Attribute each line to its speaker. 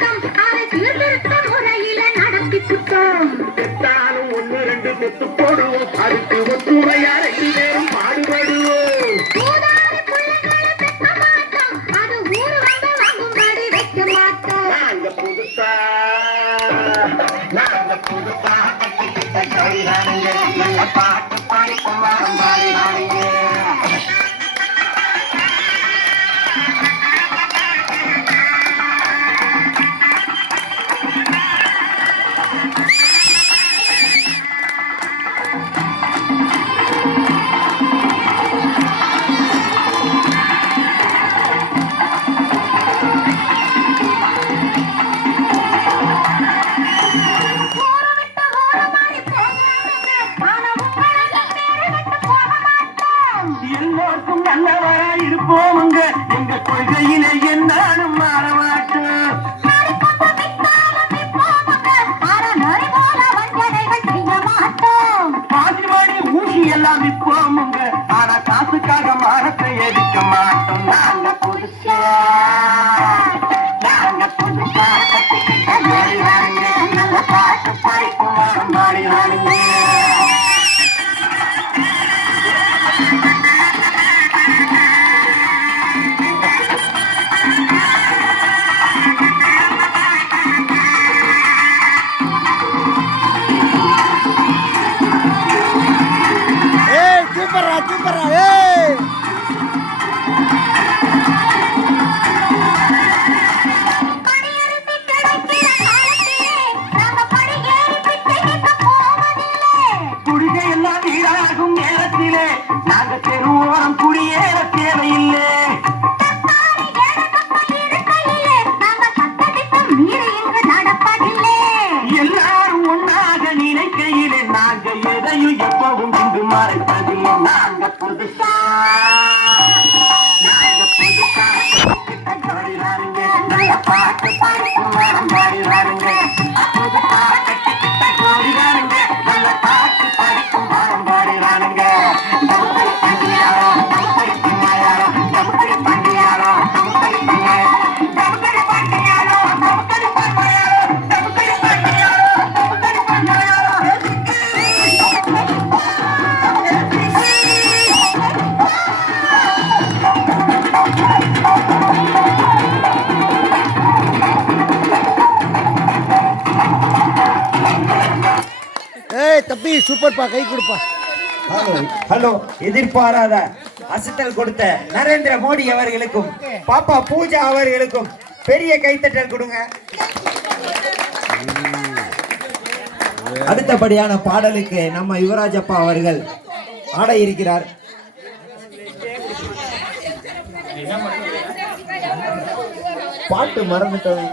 Speaker 1: Come, come. அனைவரும் பாடுபடுவோம் புதுசா நாங்க புதுசா கட்டிக்கிட்ட ஜோடி ராணுங்க நல்ல பாட்டு பாடி குமாரம் பாடி எல்லோருக்கும் நல்லவராய் இருப்போமுங்க. எங்க கொள்கையிலே என்னாலும் மாற மாட்டோம்
Speaker 2: ஊசி எல்லாம் விற்போமுங்க. ஆனா
Speaker 1: காசுக்காக மரத்தை எதிர்க்க மாட்டோம். நாங்க குடியேற தேவையில்லை. எல்லாரும் ஒன்னாக நினைக்கையிலே நாங்க எதையும் எப்பவும் இங்கு மறைப்பதில்லை. நாங்க புதுசா நாங்க புதுசா பாட்டு
Speaker 2: தம்பி சூப்பர்ப்பா கை கொடுப்பா.
Speaker 3: ஹலோ ஹலோ எதிர்பாராத அசத்தல் கொடுத்த நரேந்திர மோடி அவர்களுக்கும் பாப்பா பூஜா அவர்களுக்கும் பெரிய கைத்தட்டல் கொடுங்க. அடுத்தபடியான பாடலுக்கு நம்ம யுவராஜப்பா அவர்கள் ஆட இருக்கிறார். பாட்டு மறந்துட்டோம்